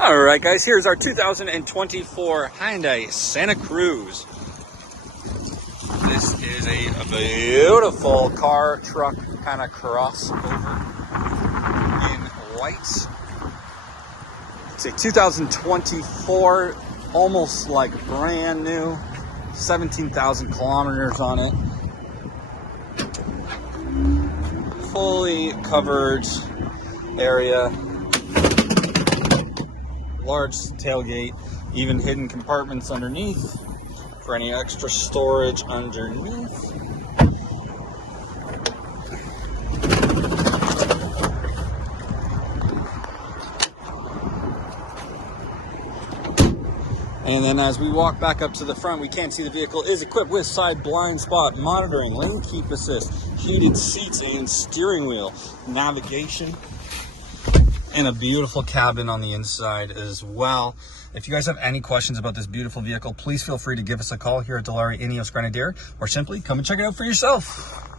All right, guys, here's our 2024 Hyundai Santa Cruz. This is a beautiful car truck kind of crossover in white. It's a 2024, almost like brand new, 17,000 kilometers on it. Fully covered area. Large tailgate, even hidden compartments underneath for any extra storage underneath. And then as we walk back up to the front, we can see the vehicle is equipped with side blind spot monitoring, lane keep assist, heated seats and steering wheel, navigation, and a beautiful cabin on the inside as well. If you guys have any questions about this beautiful vehicle, please feel free to give us a call here at Dilawri Ineos Grenadier, or simply come and check it out for yourself.